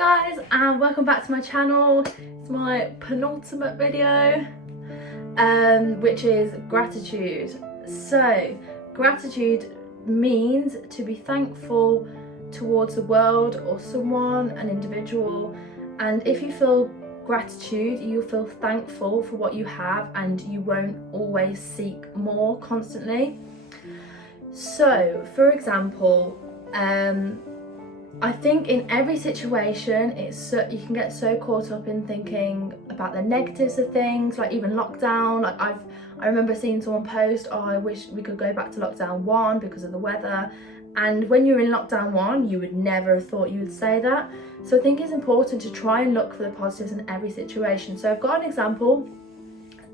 Hi guys, and welcome back to my channel. It's my penultimate video, which is gratitude. So gratitude means to be thankful towards the world or someone, an individual, and if you feel gratitude, you feel thankful for what you have and you won't always seek more constantly. So for example, I think in every situation you can get so caught up in thinking about the negatives of things, like even lockdown. I remember seeing someone post, oh, I wish we could go back to lockdown 1 because of the weather, and when you're in lockdown 1 you would never have thought you would say that. So I think it's important to try and look for the positives in every situation. So I've got an example,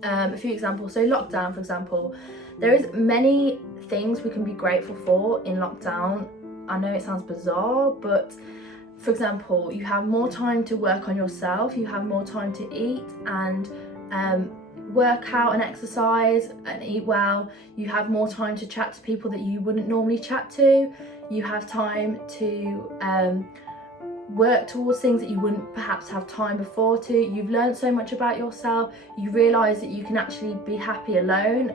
a few examples. So lockdown, for example, there is many things we can be grateful for in lockdown. I know it sounds bizarre, but for example, you have more time to work on yourself, you have more time to eat and work out and exercise and eat well, you have more time to chat to people that you wouldn't normally chat to, you have time to work towards things that you wouldn't perhaps have time before to. You've learned so much about yourself, you realise that you can actually be happy alone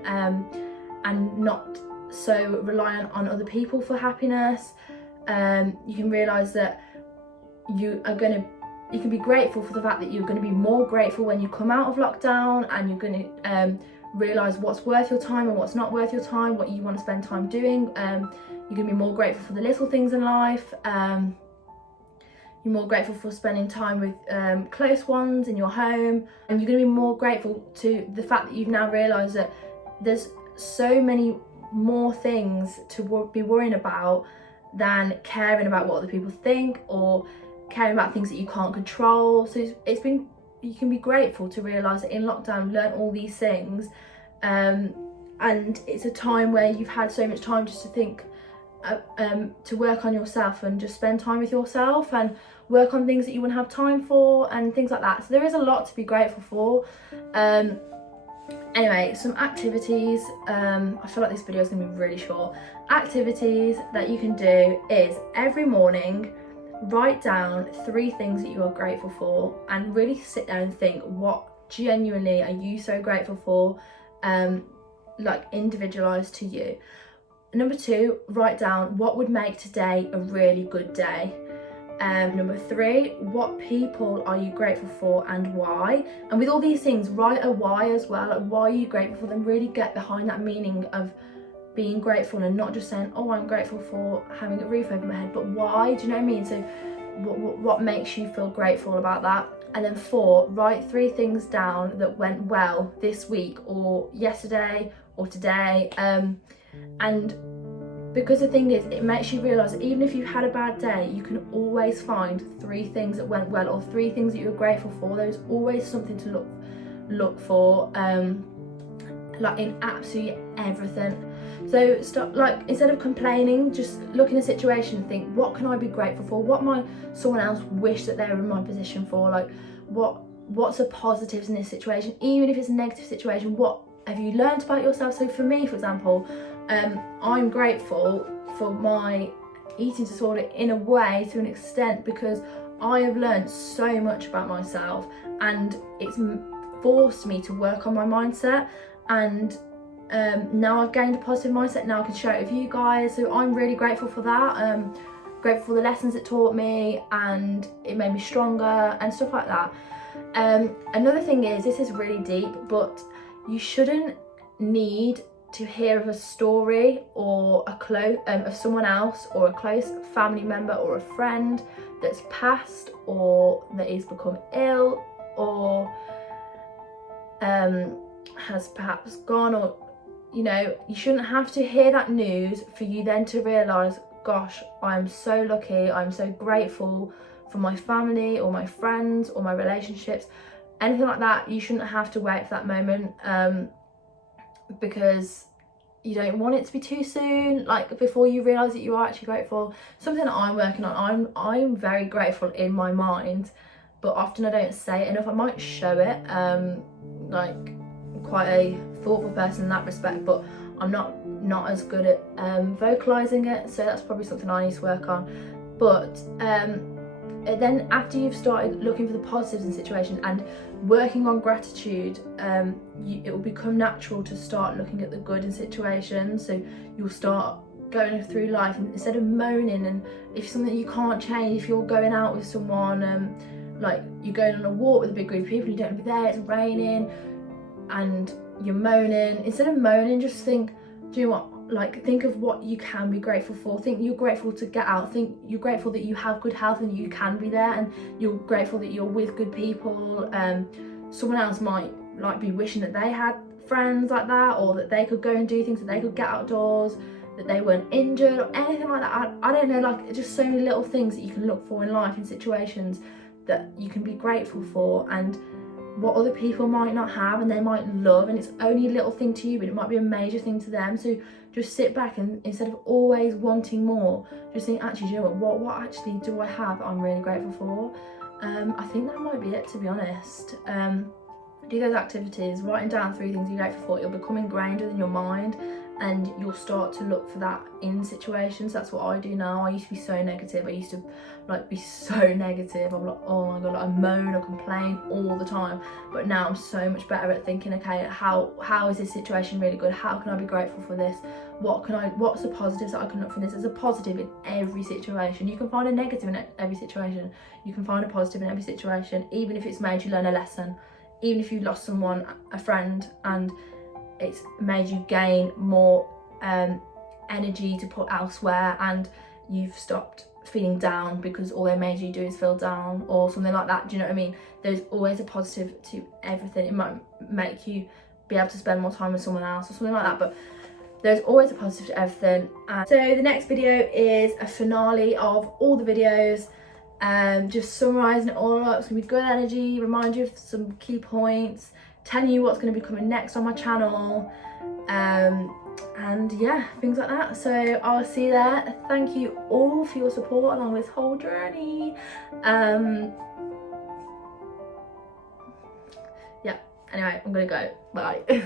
and not so reliant on other people for happiness. You can realise that you can be grateful for the fact that you're going to be more grateful when you come out of lockdown, and you're going to realise what's worth your time and what's not worth your time, what you want to spend time doing. You're going to be more grateful for the little things in life. You're more grateful for spending time with close ones in your home, and you're going to be more grateful to the fact that you've now realised that there's so many more things to be worrying about than caring about what other people think or caring about things that you can't control. So you can be grateful to realise that in lockdown learn all these things, and it's a time where you've had so much time just to think, to work on yourself and just spend time with yourself and work on things that you wouldn't have time for and things like that. So there is a lot to be grateful for. Anyway, some activities. I feel like this video is going to be really short. Activities that you can do is every morning write down 3 things that you are grateful for, and really sit down and think, what genuinely are you so grateful for, like individualized to you. Number 2, write down what would make today a really good day. Number 3, what people are you grateful for and why? And with all these things, write a why as well, like why are you grateful for them. Really get behind that meaning of being grateful, and not just saying, oh, I'm grateful for having a roof over my head, but why? Do you know what I mean? So what makes you feel grateful about that? And then 4, write 3 things down that went well this week or yesterday or today. And because the thing is, it makes you realise that even if you had a bad day, you can always find 3 things that went well or 3 things that you're grateful for. There's always something to look for, like in absolutely everything. So stop, like, instead of complaining, just look in a situation and think, what can I be grateful for? What might someone else wish that they were in my position for? Like, what's the positives in this situation? Even if it's a negative situation, what have you learned about yourself? So for me, for example, I'm grateful for my eating disorder in a way, to an extent, because I have learned so much about myself, and it's forced me to work on my mindset, and now I've gained a positive mindset. Now I can share it with you guys, so I'm really grateful for that. Grateful for the lessons it taught me, and it made me stronger and stuff like that. Another thing is, this is really deep, but you shouldn't need to hear of a story or of someone else or a close family member or a friend that's passed or that is become ill or has perhaps gone, or you know, you shouldn't have to hear that news for you then to realise, gosh, I'm so lucky, I'm so grateful for my family or my friends or my relationships. Anything like that, you shouldn't have to wait for that moment, because you don't want it to be too soon, like before you realise that you are actually grateful. Something that I'm working on, I'm very grateful in my mind, but often I don't say it enough. I might show it, like I'm quite a thoughtful person in that respect, but I'm not as good at vocalising it, so that's probably something I need to work on. But then after you've started looking for the positives in situations and working on gratitude, it will become natural to start looking at the good in situations. So you'll start going through life, and instead of moaning, and if something you can't change, if you're going out with someone, like you're going on a walk with a big group of people, you don't be there, it's raining and you're moaning, instead of moaning, just think, do you know what, like think of what you can be grateful for. Think you're grateful to get out, think you're grateful that you have good health and you can be there, and you're grateful that you're with good people. Someone else might like be wishing that they had friends like that, or that they could go and do things, that they could get outdoors, that they weren't injured or anything like that. I don't know, like just so many little things that you can look for in life, in situations that you can be grateful for, and what other people might not have and they might love, and it's only a little thing to you but it might be a major thing to them. So just sit back and instead of always wanting more, just think, actually, do you know what actually do I have that I'm really grateful for? I think that might be it, to be honest. Do those activities, writing down 3 things you're grateful for. It'll become ingrained in your mind, and you'll start to look for that in situations. That's what I do now. I used to be so negative. I used to like be so negative. I'm like, oh my god, like, I moan or complain all the time. But now I'm so much better at thinking, okay, how is this situation really good? How can I be grateful for this? What's the positives that I can look for this? There's a positive in every situation. You can find a negative in every situation. You can find a positive in every situation, even if it's made you learn a lesson. Even if you lost someone, a friend, and it's made you gain more energy to put elsewhere, and you've stopped feeling down because all they made you do is feel down, or something like that. Do you know what I mean? There's always a positive to everything. It might make you be able to spend more time with someone else or something like that, but there's always a positive to everything. So the next video is a finale of all the videos. Just summarising it all up. It's going to be good energy, remind you of some key points, telling you what's going to be coming next on my channel, and yeah, things like that. So I'll see you there. Thank you all for your support along this whole journey. Yeah, anyway, I'm going to go. Bye.